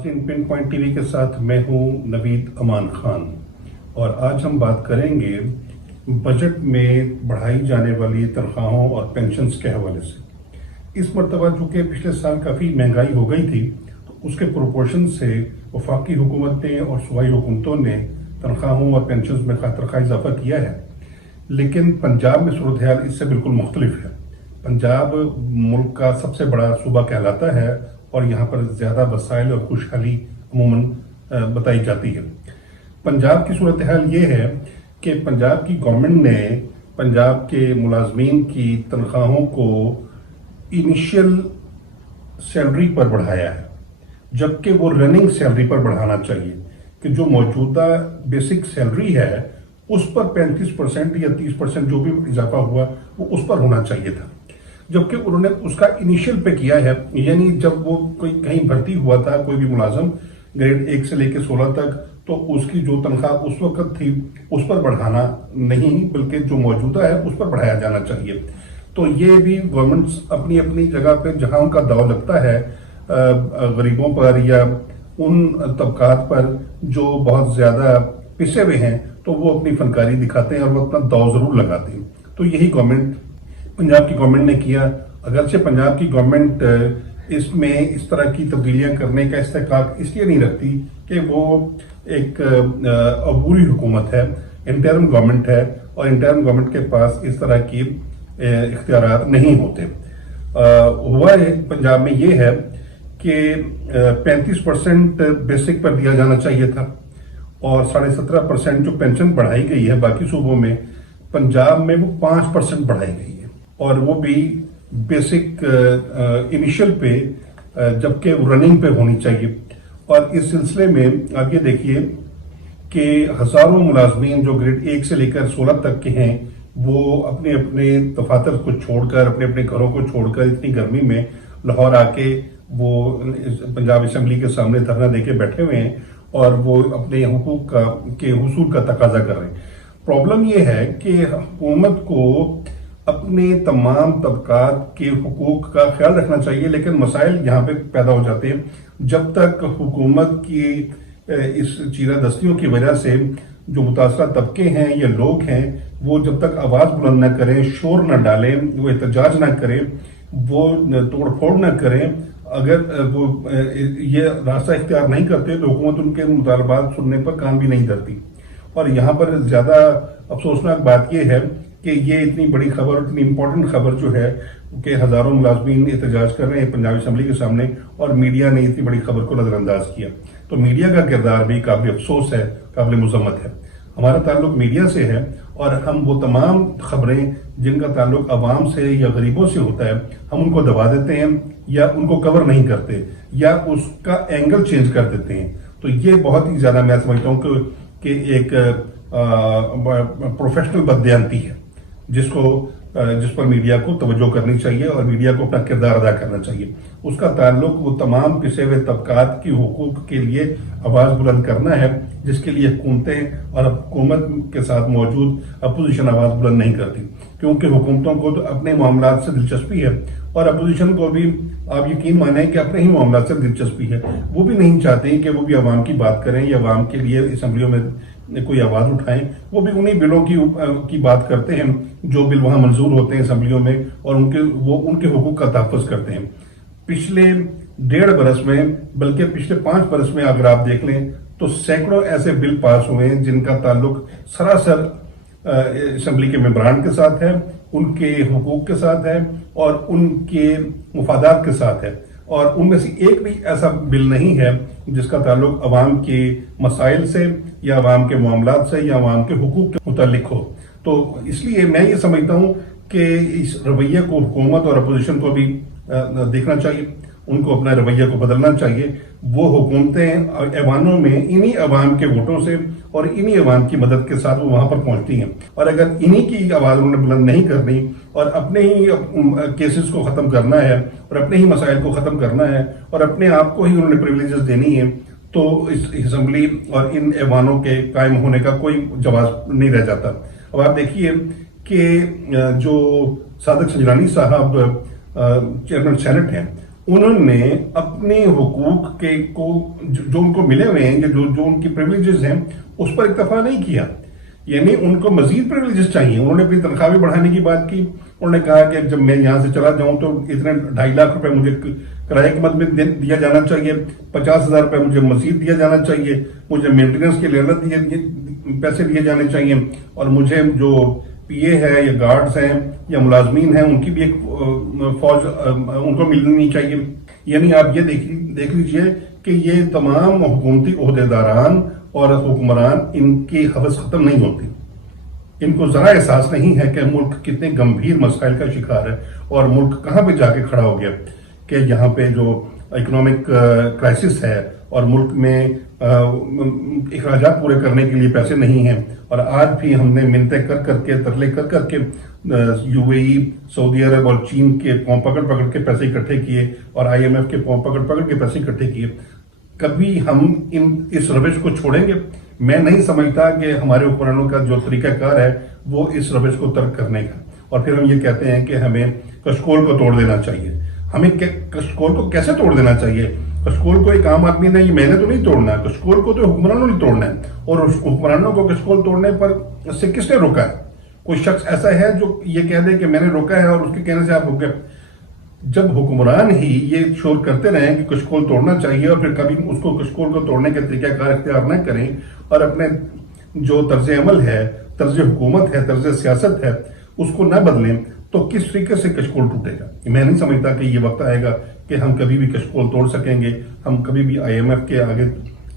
नाज़रीन, pin point TV के साथ मैं हूं नवीद अमान खान और आज हम बात करेंगे बजट में बढ़ाई जाने वाली तनख्वाहों और पेंशन्स के हवाले से। इस मरतबा चूँकि पिछले साल काफ़ी महंगाई हो गई थी तो उसके प्रोपोर्शन से वफाकी हुकूमतें और सूबाई हुकूमतों ने तनख्वाहों और पेंशन्स में खातिर इजाफा किया है, लेकिन पंजाब में सूरत हाल इससे बिल्कुल मुख्तलिफ है। पंजाब मुल्क का सबसे बड़ा सूबा कहलाता है और यहाँ पर ज़्यादा वसाइल और खुशहाली अमूमन बताई जाती है। पंजाब की सूरत हाल ये है कि पंजाब की गवर्नमेंट ने पंजाब के मुलाजमीन की तनख्वाहों को इनिशियल सैलरी पर बढ़ाया है, जबकि वो रनिंग सैलरी पर बढ़ाना चाहिए कि जो मौजूदा बेसिक सैलरी है उस पर 35% या 30% जो भी इजाफा हुआ वो उस पर होना चाहिए था, जबकि उन्होंने उसका इनिशियल पे किया है। यानी जब वो कोई कहीं भर्ती हुआ था कोई भी मुलाजम ग्रेड 1 से लेकर 16 तक, तो उसकी जो तनख्वाह उस वक्त थी उस पर बढ़ाना नहीं बल्कि जो मौजूदा है उस पर बढ़ाया जाना चाहिए। तो ये भी गवर्नमेंट्स अपनी अपनी जगह पे जहां उनका दाव लगता है गरीबों पर या उन तबकात पर जो बहुत ज्यादा पिसे हुए हैं, तो वो अपनी फनकारी दिखाते हैं और वो अपना दाव जरूर लगाते हैं। तो यही गवर्नमेंट पंजाब की गवर्नमेंट ने किया। अगरचे पंजाब की गवर्नमेंट इसमें इस तरह की तब्दीलियां करने का इस्तेकाक इसलिए नहीं रखती कि वो एक अबूरी हुकूमत है, इंटरिम गवर्नमेंट है और इंटरिम गवर्नमेंट के पास इस तरह की इख्तियारात नहीं होते। हुआ पंजाब में ये है कि 35% बेसिक पर दिया जाना चाहिए था और 17.5% जो पेंशन बढ़ाई गई है बाकी सूबों में, पंजाब में वो 5% बढ़ाई गई है और वो भी बेसिक इनिशियल पे, जबकि रनिंग पे होनी चाहिए। और इस सिलसिले में आप ये देखिए कि हजारों मुलाजमीन जो ग्रेड 1 से लेकर 16 तक के हैं वो अपने अपने दफातर को छोड़कर अपने अपने घरों को छोड़कर इतनी गर्मी में लाहौर आके वो पंजाब असेंबली के सामने धरना देके बैठे हुए हैं और वो अपने हुकूक के हुसूल का तकाजा कर रहे हैं। प्रॉब्लम ये है कि हुकूमत को अपने तमाम तबकात के हुकूक का ख्याल रखना चाहिए, लेकिन मसाइल यहाँ पे पैदा हो जाते हैं जब तक हुकूमत की इस चीरादस्तियों की वजह से जो मुतासरा तबके हैं या लोग हैं वो जब तक आवाज बुलंद न करें, शोर न डालें, वो एहतजाज न करें, वो तोड़ फोड़ न करें, अगर वो ये रास्ता इख्तियार नहीं करते तो हुकूमत उनके मुतालबात सुनने पर कान भी नहीं धरती। और यहाँ पर ज्यादा अफसोसनाक बात यह है कि ये इतनी बड़ी खबर, इतनी इंपॉर्टेंट खबर जो है कि हजारों मुलाजमीन एहतजाज कर रहे हैं पंजाब असेंबली के सामने और मीडिया ने इतनी बड़ी खबर को नजरअंदाज किया। तो मीडिया का किरदार भी काबिल अफसोस है, काबिल मुजम्मत है। हमारा ताल्लुक मीडिया से है और हम वो तमाम खबरें जिनका ताल्लुक अवाम से या गरीबों से होता है हम उनको दबा देते हैं या उनको कवर नहीं करते या उसका एंगल चेंज कर देते हैं। तो ये बहुत ही ज्यादा मैं समझता हूँ कि एक प्रोफेशनल बददियानती है जिस पर मीडिया को तवज्जो करनी चाहिए और मीडिया को अपना किरदार अदा करना चाहिए। उसका ताल्लुक वो तमाम पिसे हुए तबकात की हुकूक के लिए आवाज बुलंद करना है जिसके लिए हुकूमतें और हुकूमत के साथ मौजूद अपोजिशन आवाज बुलंद नहीं करती, क्योंकि हुकूमतों को तो अपने मामलात से दिलचस्पी है और अपोजिशन को भी आप यकीन माने कि अपने ही मामलात से दिलचस्पी है। वो भी नहीं चाहते कि वो भी अवाम की बात करें या अवाम के लिए असेंबलियों में कोई आवाज उठाएं। वो भी उन्हीं बिलों की बात करते हैं जो बिल वहां मंजूर होते हैं असेंबलियों में और उनके हुकूक का तहफ़्फ़ुज़ करते हैं। पिछले 1.5 बरस में, बल्कि पिछले 5 बरस में अगर आप देख लें तो सैकड़ों ऐसे बिल पास हुए हैं जिनका ताल्लुक सरासर असेंबली के मेंबरान के साथ है, उनके हुकूक के साथ है और उनके मुफादात के साथ है। और उनमें से एक भी ऐसा बिल नहीं है जिसका ताल्लुक अवाम के मसाइल से या अवाम के मामलात से या अवाम के हुकूक के मुतालिक हो। तो इसलिए मैं ये समझता हूँ कि इस रवैये को हुकूमत और अपोजिशन को भी देखना चाहिए, उनको अपना रवैया को बदलना चाहिए। वो हुकूमतें ऐवानों में इन्हीं अवाम के वोटों से और इन्हीं अवाम की मदद के साथ वो वहां पर पहुंचती हैं और अगर इन्हीं की आवाज उन्होंने बुलंद नहीं करनी और अपने ही केसेस को खत्म करना है और अपने ही मसाइल को खत्म करना है और अपने आप को ही उन्होंने प्रिविलेजेस देनी है, तो इस असेंबली और इन ऐवानों के कायम होने का कोई जवाब नहीं रह जाता। अब आप देखिए कि जो सादिक सजलानी साहब चेयरमैन सेनेट हैं, انہوں نے اپنے حقوق کے کو جو ان کو ملے ہوئے ہیں جو ان کی پریولیجز ہیں اس پر اکتفا نہیں کیا، یعنی ان کو مزید پریولیجز چاہیے۔ انہوں نے اپنی تنخواہ بھی بڑھانے کی بات کی، انہوں نے کہا کہ جب میں یہاں سے چلا جاؤں تو اتنے 2.5 لاکھ روپے مجھے کرائے کے مد میں دیا جانا چاہیے، 50,000 روپے مجھے مزید دیا جانا چاہیے، مجھے مینٹیننس کے لیے الگ پیسے دیے جانے چاہیے، اور مجھے جو پی اے ہے یا گارڈز ہیں یا ملازمین ہیں ان کی بھی ایک فوج ان کو ملنی چاہیے۔ یعنی آپ یہ دیکھ لیجئے کہ یہ تمام حکومتی عہدیداران اور حکمران ان کی حوث ختم نہیں ہوتی، ان کو ذرا احساس نہیں ہے کہ ملک کتنے گمبھیر مسائل کا شکار ہے اور ملک کہاں پہ جا کے کھڑا ہو گیا، کہ یہاں پہ جو اکنامک کرائسس ہے اور ملک میں اخراجات پورے کرنے کے لیے پیسے نہیں ہیں، اور آج بھی ہم نے منتیں کر کے ترلے کر کے یو اے ای، سعودی عرب اور چین کے پاؤں پکڑ کے پیسے اکٹھے کیے اور آئی ایم ایف کے پاؤں پکڑ کے پیسے اکٹھے کیے۔ کبھی ہم اس روش کو چھوڑیں گے؟ میں نہیں سمجھتا کہ ہمارے حکمرانوں کا جو طریقہ کار ہے وہ اس روش کو ترک کرنے کا، اور پھر ہم یہ کہتے ہیں کہ ہمیں کشکول کو توڑ دینا چاہیے۔ ہمیں کشکول کو کیسے توڑ دینا چاہیے؟ کشکول کو ایک عام آدمی نے، میں نے تو نہیں توڑنا، کشکول کو تو حکمرانوں نے توڑنا ہے، اور حکمرانوں کو کشکول توڑنے پر سے کس نے روکا ہے؟ کوئی شخص ایسا ہے جو یہ کہہ دے کہ میں نے روکا ہے اور اس کے کہنے سے آپ رک گئے؟ جب حکمران ہی یہ شور کرتے رہیں کہ کشکول توڑنا چاہیے اور پھر کبھی اس کو کشکول کو توڑنے کے طریقہ کار اختیار نہ کریں اور اپنے جو طرز عمل ہے، طرز حکومت ہے، طرز سیاست ہے، اس کو نہ بدلیں، تو کس طریقے سے کشکول ٹوٹے گا؟ میں نہیں سمجھتا کہ یہ وقت آئے گا کہ ہم کبھی بھی کشکول توڑ سکیں گے، ہم کبھی بھی آئی ایم ایف کے آگے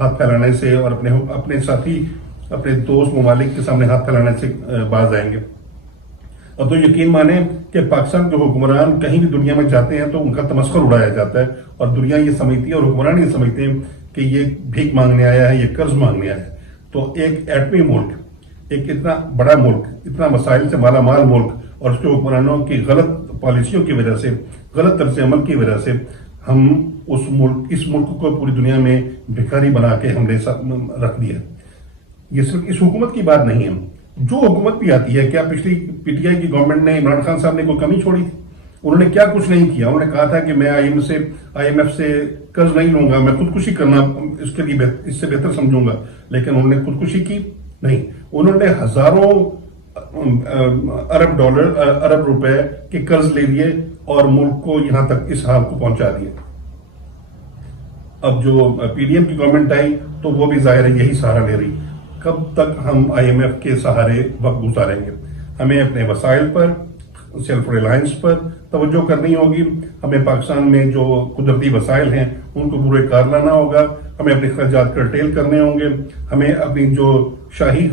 ہاتھ پھیلانے سے اور اپنے ساتھی، اپنے دوست ممالک کے سامنے ہاتھ پھیلانے سے باز آئیں گے۔ اب تو یقین مانیں کہ پاکستان کے حکمران کہیں بھی دنیا میں جاتے ہیں تو ان کا تمسخر اڑایا جاتا ہے، اور دنیا یہ سمجھتی ہے اور حکمران یہ سمجھتے ہیں کہ یہ بھیک مانگنے آیا ہے، یہ قرض مانگنے آیا ہے۔ تو ایک ایٹمی ملک، ایک اتنا بڑا ملک، اتنا مسائل سے مالا مال ملک، اور اس کے حکمرانوں کی غلط پالیسیوں کی وجہ سے، غلط طرز عمل کی وجہ سے ہم اس ملک کو پوری دنیا میں بھکاری بنا کے ہم نے رکھ دیا۔ یہ صرف اس حکومت کی بات نہیں ہے، جو حکومت بھی آتی ہے۔ کیا پچھلی پی ٹی آئی کی گورنمنٹ نے، عمران خان صاحب نے کوئی کمی چھوڑی تھی؟ انہوں نے کیا کچھ نہیں کیا۔ انہوں نے کہا تھا کہ میں آئی ایم ایف سے قرض نہیں لوں گا، میں خودکشی کرنا اس کے لیے اس سے بہتر سمجھوں گا، لیکن انہوں نے خودکشی کی نہیں۔ انہوں نے ہزاروں ارب روپے کے قرض لے لیے اور ملک کو یہاں تک اس حال کو پہنچا دیا۔ اب جو پی ڈی ایم کی گورنمنٹ آئی تو وہ بھی ظاہر ہے یہی سہارا لے رہی۔ کب تک ہم آئی ایم ایف کے سہارے وقت گزاریں گے؟ ہمیں اپنے وسائل پر، سیلف ریلائنس پر توجہ کرنی ہوگی۔ ہمیں پاکستان میں جو قدرتی وسائل ہیں ان کو پورے کار لانا ہوگا، ہمیں اپنے اخراجات کرٹیل کرنے ہوں گے، ہمیں اپنی جو شاہی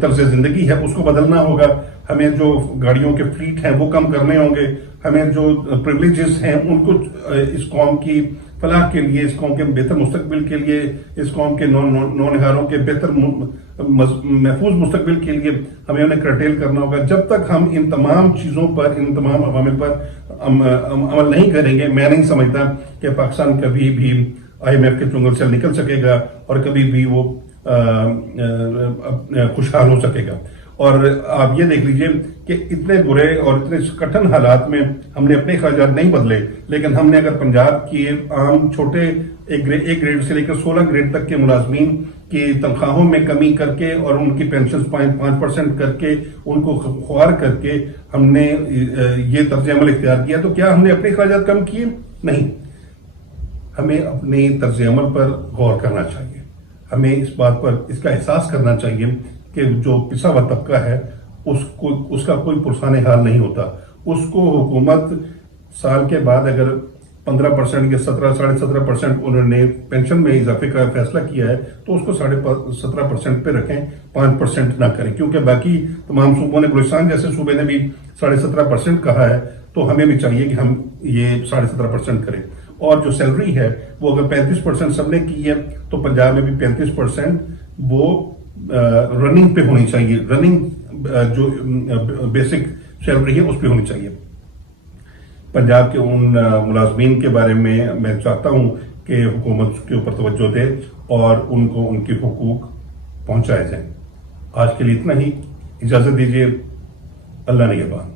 طرز زندگی ہے اس کو بدلنا ہوگا، ہمیں جو گاڑیوں کے فلیٹ ہیں وہ کم کرنے ہوں گے، ہمیں جو پریولیجز ہیں ان کو اس قوم کی فلاح کے لیے، اس قوم کے بہتر مستقبل کے لیے، اس قوم کے نونہاروں کے بہتر محفوظ مستقبل کے لیے ہمیں انہیں کرٹیل کرنا ہوگا۔ جب تک ہم ان تمام چیزوں پر، ان تمام عوامل پر عمل نہیں کریں گے، میں نہیں سمجھتا کہ پاکستان کبھی بھی آئی ایم ایف کے چنگل سے نکل سکے گا اور کبھی بھی وہ خوشحال ہو سکے گا۔ اور آپ یہ دیکھ لیجئے کہ اتنے برے اور اتنے کٹھن حالات میں ہم نے اپنے اخراجات نہیں بدلے، لیکن ہم نے اگر پنجاب کی عام چھوٹے ایک گریڈ سے لے کر 16 گریڈ تک کے ملازمین کی تنخواہوں میں کمی کر کے اور ان کی پینشن 5% کر کے، ان کو خوار کر کے ہم نے یہ طرز عمل اختیار کیا، تو کیا ہم نے اپنے اخراجات کم کیے؟ نہیں۔ ہمیں اپنے طرز عمل پر غور کرنا چاہیے، ہمیں اس بات پر اس کا احساس کرنا چاہیے کہ جو پسا ہوا طبقہ ہے اس کا کوئی پرسان حال نہیں ہوتا۔ اس کو حکومت سال کے بعد اگر 15% یا 17% انہوں نے پینشن میں اضافے کا فیصلہ کیا ہے تو اس کو 17.5% پہ رکھیں، 5% نہ کریں، کیونکہ باقی تمام صوبوں نے، بلوچستان جیسے صوبے نے بھی 17.5% کہا ہے، تو ہمیں بھی چاہیے کہ ہم یہ 17.5% کریں۔ اور جو سیلری ہے وہ اگر 35% سب نے کی ہے تو پنجاب میں بھی 35% وہ رننگ پہ ہونی چاہیے، رننگ جو بیسک سیلری ہے اس پہ ہونی چاہیے۔ پنجاب کے ان ملازمین کے بارے میں میں چاہتا ہوں کہ حکومت کے اوپر توجہ دے اور ان کو ان کے حقوق پہنچائے جائیں۔ آج کے لیے اتنا ہی، اجازت دیجیے، اللہ نگہبان۔